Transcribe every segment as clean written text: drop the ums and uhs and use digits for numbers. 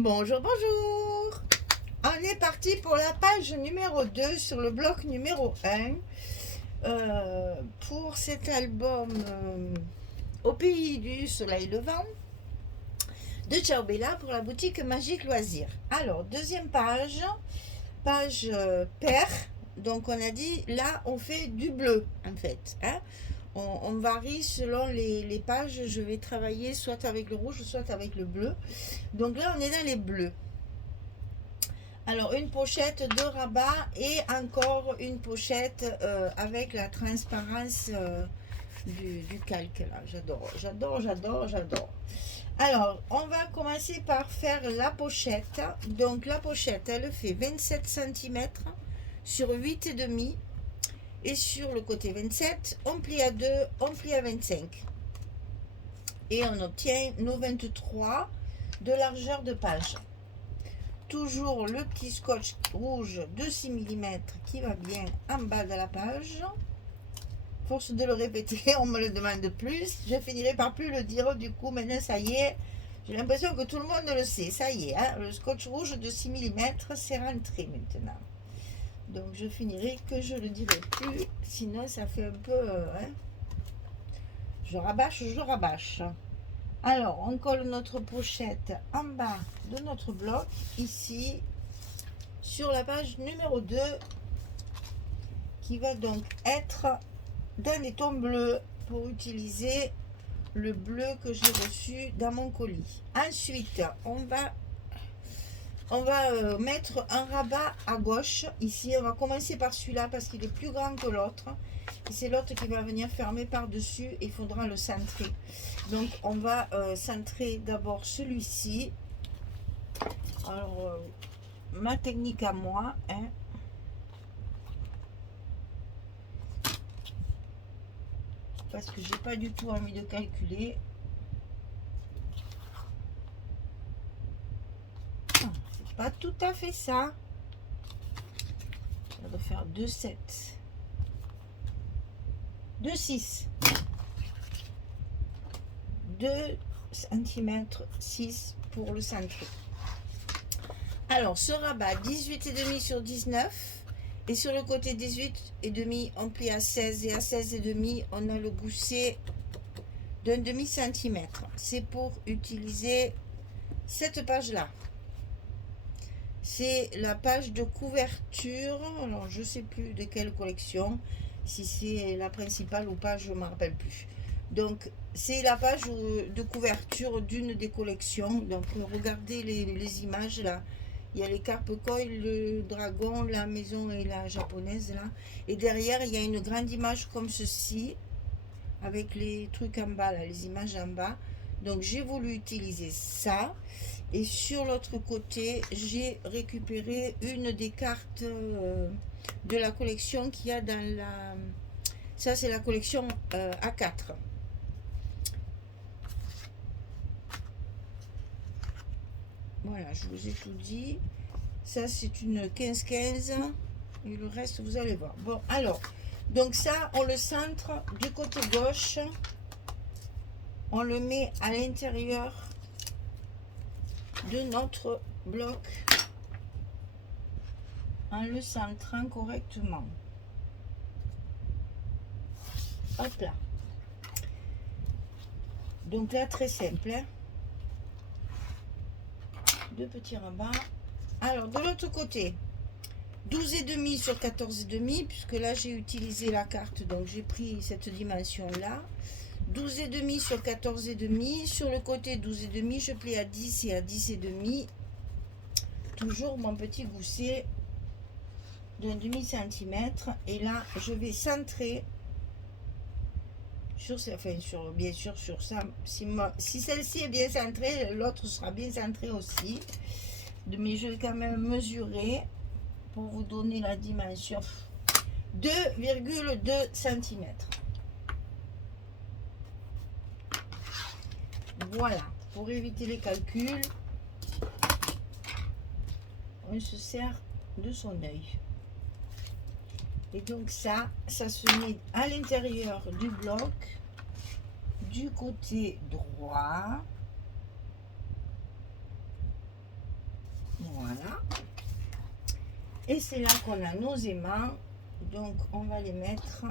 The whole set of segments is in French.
Bonjour, bonjour. On est parti pour la page numéro 2 sur le bloc numéro 1 pour cet album Au pays du soleil levant de Ciao Bella pour la boutique Magique Loisirs. Alors, deuxième page, page paire. Donc, on a dit là, on fait du bleu en fait. Hein. On varie selon les pages. Je vais travailler soit avec le rouge, soit avec le bleu. Donc là, on est dans les bleus. Alors, une pochette de rabat et encore une pochette avec la transparence du calque. Là, j'adore, j'adore, j'adore, j'adore. Alors, on va commencer par faire la pochette. Donc, la pochette, elle fait 27 cm sur 8,5. Et sur le côté 27, on plie à 2, on plie à 25. Et on obtient nos 23 de largeur de page. Toujours le petit scotch rouge de 6 mm qui va bien en bas de la page. Force de le répéter, on me le demande de plus. Je finirai par plus le dire du coup. Maintenant, ça y est. J'ai l'impression que tout le monde le sait. Ça y est, hein, le scotch rouge de 6 mm, c'est rentré maintenant. Donc, je finirai que je le dirai plus. Sinon, ça fait un peu... hein. Je rabâche, je rabâche. Alors, on colle notre pochette en bas de notre bloc, ici, sur la page numéro 2, qui va donc être dans les tons bleus pour utiliser le bleu que j'ai reçu dans mon colis. Ensuite, on va mettre un rabat à gauche. Ici, on va commencer par celui-là parce qu'il est plus grand que l'autre. Et c'est l'autre qui va venir fermer par-dessus. Il faudra le centrer. Donc, on va centrer d'abord celui-ci. Alors, ma technique à moi, hein, parce que j'ai pas du tout envie de calculer. C'est pas tout à fait ça. Ça doit faire 2,7. 2,6. 2 cm 6 pour le centrer. Alors, ce rabat 18,5 sur 19. Et sur le côté 18,5, on plie à 16. Et à 16,5, on a le gousset d'un demi-centimètre. C'est pour utiliser cette page-là. C'est la page de couverture. Alors, je ne sais plus de quelle collection. Si c'est la principale ou pas, je ne me rappelle plus. Donc, c'est la page de couverture d'une des collections. Donc, regardez les images là. Il y a les carpes koi, le dragon, la maison et la japonaise là. Et derrière, il y a une grande image comme ceci, avec les trucs en bas là, les images en bas. Donc, j'ai voulu utiliser ça. Et sur l'autre côté, j'ai récupéré une des cartes de la collection qu'il y a dans la... Ça, c'est la collection A4. Voilà, je vous ai tout dit. Ça, c'est une 15-15. Et le reste, vous allez voir. Bon, alors, donc ça, on le centre du côté gauche. On le met à l'intérieur de notre bloc en le centrant correctement. Hop là. Donc là, très simple. Hein. Deux petits rabats. Alors, de l'autre côté, 12,5 sur 14,5, puisque là, j'ai utilisé la carte, donc j'ai pris cette dimension-là. 12,5 sur 14,5. Sur le côté 12,5, je plie à 10 et à 10,5. Toujours mon petit gousset d'un demi-centimètre. Et là, je vais centrer sur, enfin, bien sûr sur ça. Si celle-ci est bien centrée, l'autre sera bien centrée aussi. Mais je vais quand même mesurer pour vous donner la dimension. 2,2 cm. Voilà, pour éviter les calculs, on se sert de son œil. Et donc ça se met à l'intérieur du bloc, du côté droit. Et c'est là qu'on a nos aimants. Donc on va les mettre.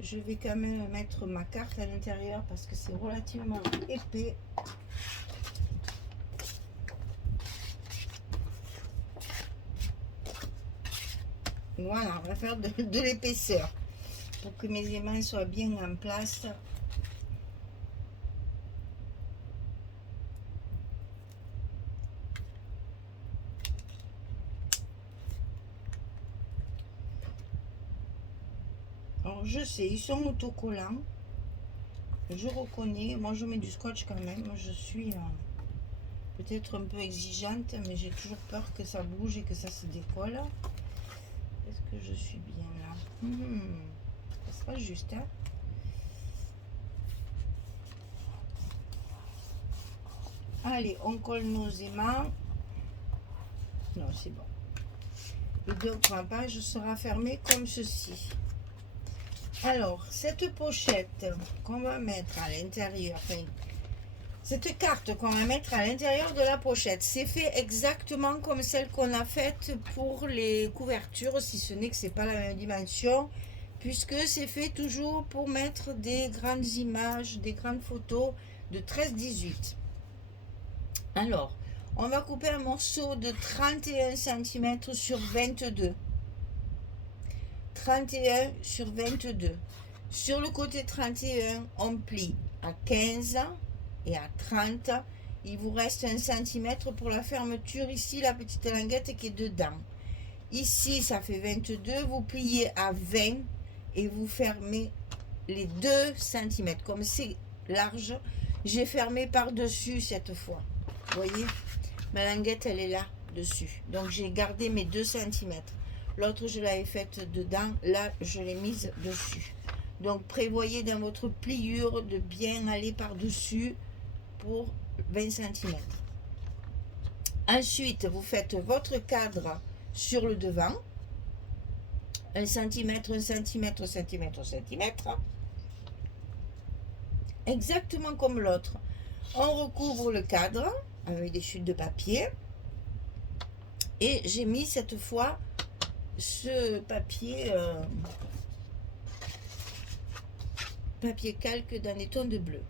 Je vais quand même mettre ma carte à l'intérieur parce que c'est relativement épais. Voilà, on va faire de l'épaisseur pour que mes aimants soient bien en place. Alors je sais, ils sont autocollants. Je reconnais, moi je mets du scotch quand même. Je suis peut-être un peu exigeante, mais j'ai toujours peur que ça bouge et que ça se décolle. Est-ce que je suis bien là? Ça sera juste, hein? Allez, on colle nos aimants. Non, c'est bon. Et donc ma page sera fermée comme ceci. Alors, cette pochette qu'on va mettre à l'intérieur, enfin, cette carte qu'on va mettre à l'intérieur de la pochette, c'est fait exactement comme celle qu'on a faite pour les couvertures, si ce n'est que c'est pas la même dimension, puisque c'est fait toujours pour mettre des grandes images, des grandes photos de 13-18. Alors, on va couper un morceau de 31 cm sur 22. 31 sur 22. Sur le côté 31, on plie à 15 et à 30. Il vous reste 1 cm pour la fermeture. Ici, la petite languette qui est dedans. Ici, ça fait 22. Vous pliez à 20 et vous fermez les 2 cm. Comme c'est large, j'ai fermé par-dessus cette fois. Vous voyez, ma languette, elle est là, dessus. Donc, j'ai gardé mes 2 cm. L'autre, je l'avais faite dedans. Là, je l'ai mise dessus. Donc, prévoyez dans votre pliure de bien aller par-dessus pour 20 cm. Ensuite, vous faites votre cadre sur le devant. 1 cm, 1 cm, 1 cm, 1 cm. Exactement comme l'autre. On recouvre le cadre avec des chutes de papier. Et j'ai mis cette fois ce papier papier calque dans des tons de bleu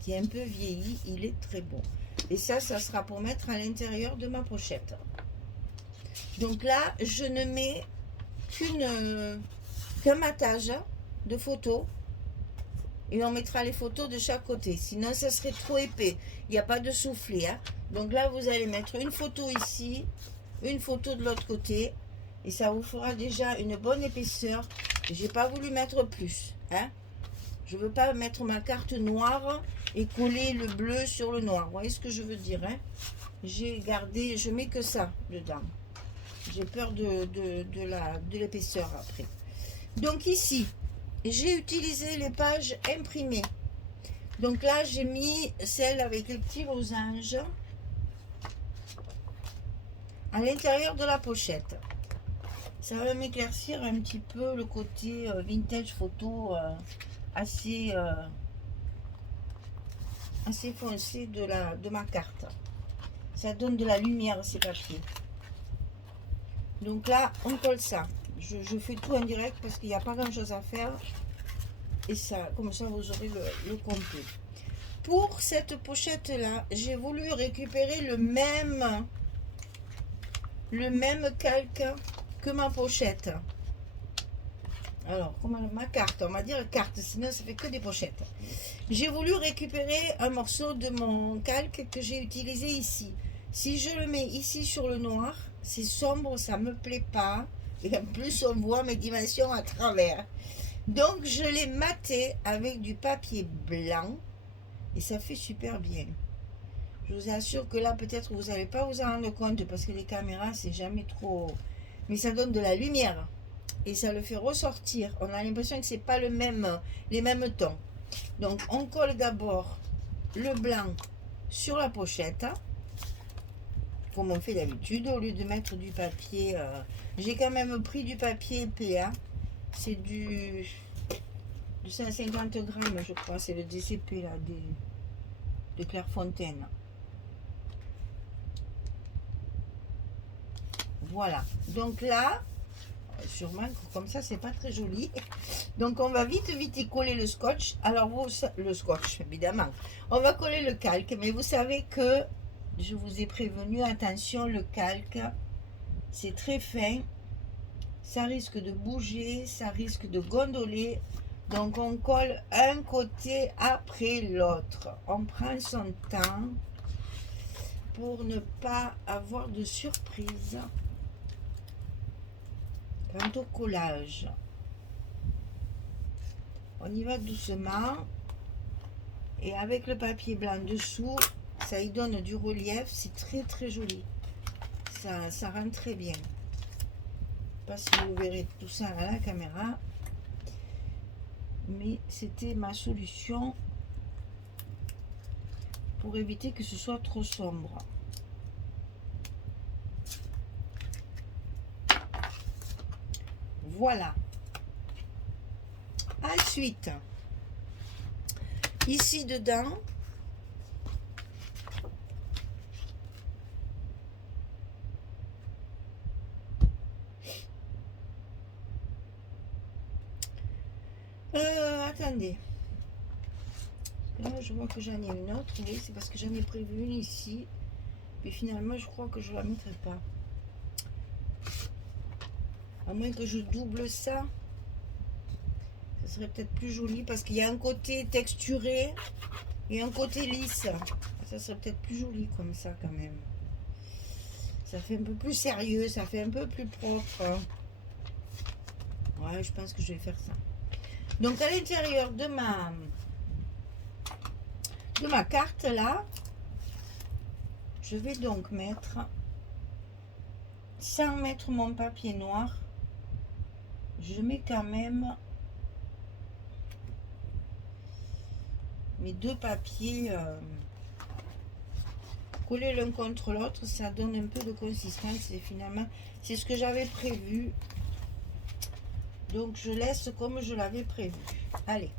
qui est un peu vieilli, il est très beau. Et ça sera pour mettre à l'intérieur de ma pochette. Donc là, je ne mets qu'un matage de photos et on mettra les photos de chaque côté, sinon ça serait trop épais. Il n'y a pas de soufflet, hein. Donc là, vous allez mettre une photo ici, une photo de l'autre côté. Et ça vous fera déjà une bonne épaisseur. J'ai pas voulu mettre plus, hein. Je veux pas mettre ma carte noire et coller le bleu sur le noir. Vous voyez ce que je veux dire, hein. J'ai gardé, je mets que ça dedans. J'ai peur de l'épaisseur après. Donc ici, j'ai utilisé les pages imprimées. Donc là, j'ai mis celle avec les petits losanges à l'intérieur de la pochette. Ça va m'éclaircir un petit peu le côté vintage photo assez foncé de ma carte. Ça donne de la lumière ces papiers. Donc là, on colle ça. Je fais tout en direct parce qu'il n'y a pas grand chose à faire. Et ça, comme ça, vous aurez le complet. Pour cette pochette là, j'ai voulu récupérer le même calque que ma pochette. Alors, comment ma carte, on va dire carte, sinon ça fait que des pochettes. J'ai voulu récupérer un morceau de mon calque que j'ai utilisé ici. Si je le mets ici sur le noir, c'est sombre, ça me plaît pas. Et en plus, on voit mes dimensions à travers. Donc, je l'ai maté avec du papier blanc. Et ça fait super bien. Je vous assure que là, peut-être vous n'allez pas vous en rendre compte parce que les caméras, c'est jamais trop... Mais ça donne de la lumière. Et ça le fait ressortir. On a l'impression que c'est pas les mêmes tons. Donc, on colle d'abord le blanc sur la pochette. Comme on fait d'habitude, au lieu de mettre du papier... j'ai quand même pris du papier PA. C'est du 150 grammes, je crois. C'est le DCP là, de Clairefontaine. Voilà. Donc là, sûrement que comme ça, c'est pas très joli. Donc on va vite y coller le scotch. Alors vous, le scotch, évidemment. On va coller le calque, mais vous savez que je vous ai prévenu, attention, le calque, c'est très fin. Ça risque de bouger, ça risque de gondoler. Donc on colle un côté après l'autre. On prend son temps pour ne pas avoir de surprise quant au collage. On y va doucement. Et avec le papier blanc dessous, ça y donne du relief. C'est très très joli. Ça rend très bien. Je ne sais pas si vous verrez tout ça à la caméra. Mais c'était ma solution pour éviter que ce soit trop sombre. Voilà. Ensuite, ici dedans, attendez. Là, je vois que j'en ai une autre. Oui, c'est parce que j'en ai prévu une ici. Mais finalement, je crois que je ne la mettrai pas. À moins que je double ça. Ça serait peut-être plus joli parce qu'il y a un côté texturé et un côté lisse. Ça serait peut-être plus joli comme ça quand même. Ça fait un peu plus sérieux, ça fait un peu plus propre. Ouais, je pense que je vais faire ça. Donc à l'intérieur de ma carte là, je vais donc mettre, sans mettre mon papier noir, je mets quand même mes deux papiers collés l'un contre l'autre. Ça donne un peu de consistance et finalement c'est ce que j'avais prévu. Donc je laisse comme je l'avais prévu. Allez,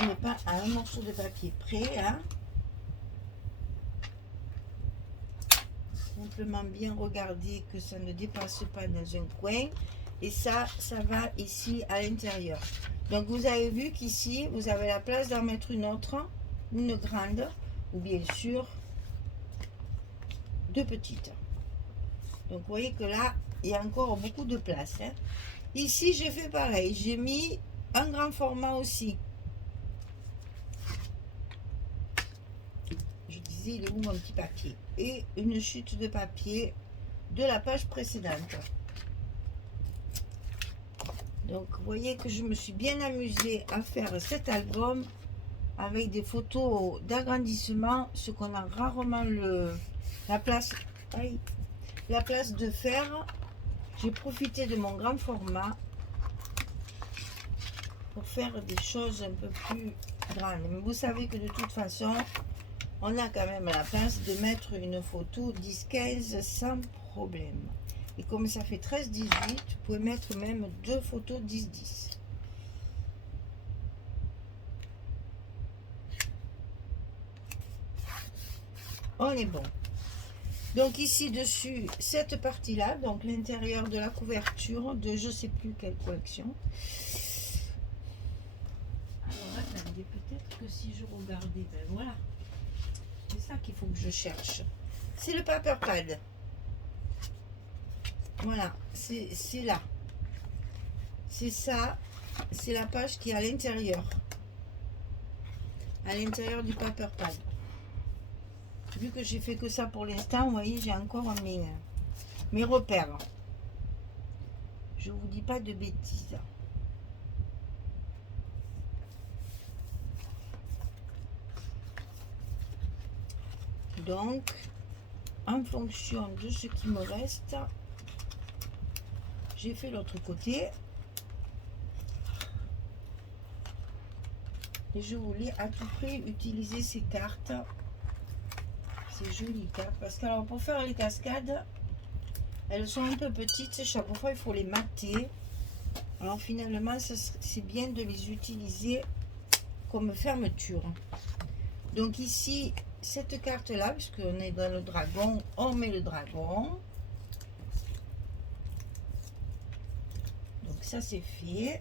on n'est pas à un morceau de papier près, hein. Simplement bien regarder que ça ne dépasse pas dans un coin. Et ça va ici à l'intérieur. Donc vous avez vu qu'ici, vous avez la place d'en mettre une autre, une grande, ou bien sûr, deux petites. Donc vous voyez que là, il y a encore beaucoup de place, hein. Ici, j'ai fait pareil. J'ai mis un grand format aussi. Je disais, il est où mon petit papier? Et une chute de papier de la page précédente. Donc, vous voyez que je me suis bien amusée à faire cet album avec des photos d'agrandissement, ce qu'on a rarement la place de faire. J'ai profité de mon grand format pour faire des choses un peu plus grandes. Mais vous savez que de toute façon, on a quand même la place de mettre une photo 10-15 sans problème. Et comme ça fait 13-18, vous pouvez mettre même deux photos 10-10. On est bon. Donc ici dessus, cette partie-là, donc l'intérieur de la couverture de je sais plus quelle collection. Alors attendez, peut-être que si je regardais, ben voilà. C'est ça qu'il faut que je cherche. C'est le paper pad. Voilà, c'est là. C'est ça, c'est la page qui est à l'intérieur. À l'intérieur du paper pad. Vu que j'ai fait que ça pour l'instant, vous voyez, j'ai encore mes repères. Je vous dis pas de bêtises. Donc, en fonction de ce qui me reste, j'ai fait l'autre côté. Et je voulais à tout prix utiliser ces cartes. Ces jolies cartes. Parce que alors pour faire les cascades, elles sont un peu petites. Chaque fois, il faut les mater. Alors finalement, c'est bien de les utiliser comme fermeture. Donc ici, cette carte-là, puisqu'on est dans le dragon, on met le dragon. ça c'est fait.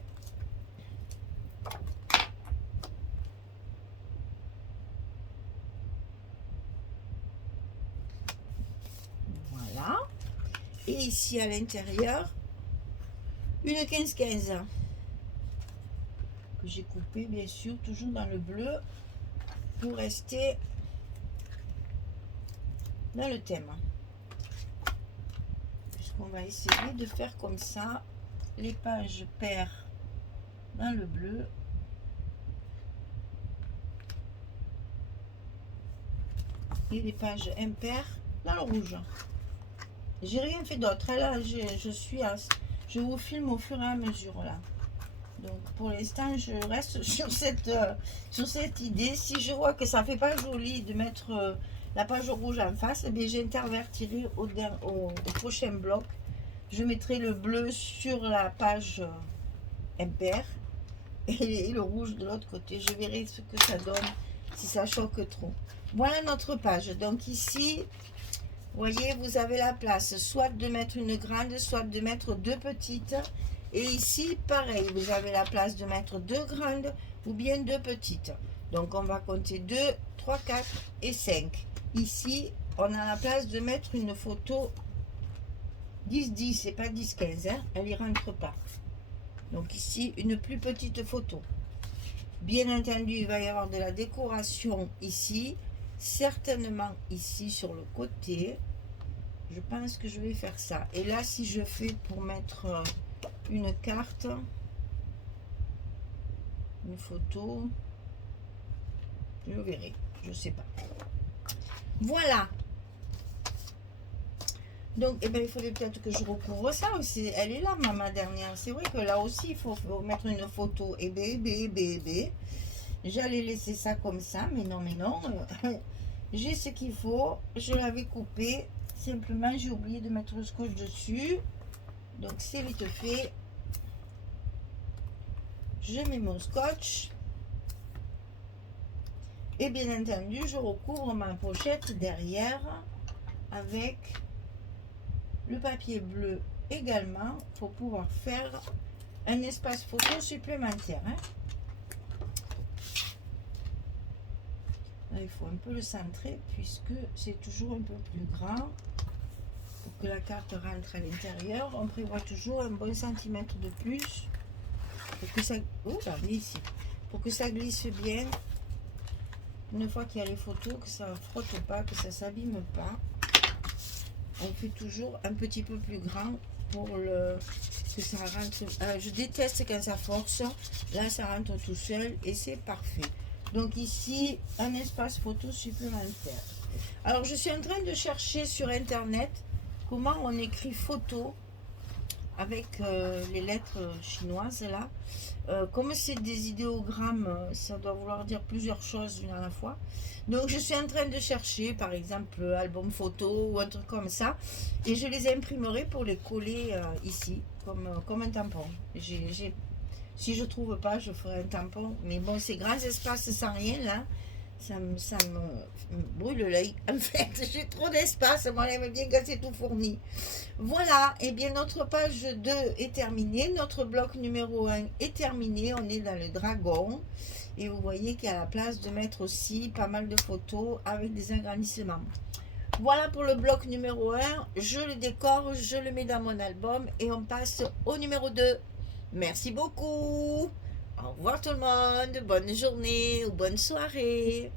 Voilà. Et ici à l'intérieur, une 15-15 que j'ai coupé bien sûr, toujours dans le bleu, pour rester dans le thème. Puisqu'on va essayer de faire comme ça, les pages paires dans le bleu. Et les pages impaires dans le rouge. J'ai rien fait d'autre. Là, je vous filme au fur et à mesure là. Donc pour l'instant, je reste sur cette idée. Si je vois que ça fait pas joli de mettre la page rouge en face, eh j'intervertirai au prochain bloc. Je mettrai le bleu sur la page impair et le rouge de l'autre côté. Je verrai ce que ça donne, si ça choque trop. Voilà notre page. Donc ici, vous voyez, vous avez la place soit de mettre une grande, soit de mettre deux petites. Et ici, pareil, vous avez la place de mettre deux grandes ou bien deux petites. Donc on va compter 2, 3, 4 et 5. Ici, on a la place de mettre une photo 10-10 et pas 10-15. Hein, elle n'y rentre pas. Donc ici, une plus petite photo. Bien entendu, il va y avoir de la décoration ici. Certainement ici sur le côté. Je pense que je vais faire ça. Et là, si je fais pour mettre une carte, une photo, je verrai. Je sais pas. Voilà. Donc, eh ben, il faudrait peut-être que je recouvre ça aussi. Elle est là, ma dernière. C'est vrai que là aussi, il faut mettre une photo. Et j'allais laisser ça comme ça, mais non. J'ai ce qu'il faut. Je l'avais coupé. Simplement, j'ai oublié de mettre le scotch dessus. Donc, c'est vite fait. Je mets mon scotch. Et bien entendu, je recouvre ma pochette derrière avec le papier bleu également pour pouvoir faire un espace photo supplémentaire. Hein. Là, il faut un peu le centrer puisque c'est toujours un peu plus grand. Pour que la carte rentre à l'intérieur, on prévoit toujours un bon centimètre de plus pour que ça, ici, pour que ça glisse bien. Une fois qu'il y a les photos, que ça ne frotte pas, que ça ne s'abîme pas, on fait toujours un petit peu plus grand pour que ça rentre. Je déteste quand ça force. Là, ça rentre tout seul et c'est parfait. Donc ici, un espace photo supplémentaire. Alors, je suis en train de chercher sur Internet comment on écrit photo avec les lettres chinoises là. Comme c'est des idéogrammes, ça doit vouloir dire plusieurs choses une à la fois. Donc je suis en train de chercher par exemple album photo ou un truc comme ça. Et je les imprimerai pour les coller ici comme un tampon. Si je trouve pas, je ferai un tampon. Mais bon, ces grands espaces sans rien là, ça me brûle l'œil. En fait, j'ai trop d'espace. Moi, j'aime bien quand c'est tout fourni. Voilà, et bien notre page 2 est terminée. Notre bloc numéro 1 est terminé. On est dans le dragon. Et vous voyez qu'il y a la place de mettre aussi pas mal de photos avec des agrandissements. Voilà pour le bloc numéro 1. Je le décore, je le mets dans mon album et on passe au numéro 2. Merci beaucoup. Au revoir tout le monde. Bonne journée ou bonne soirée.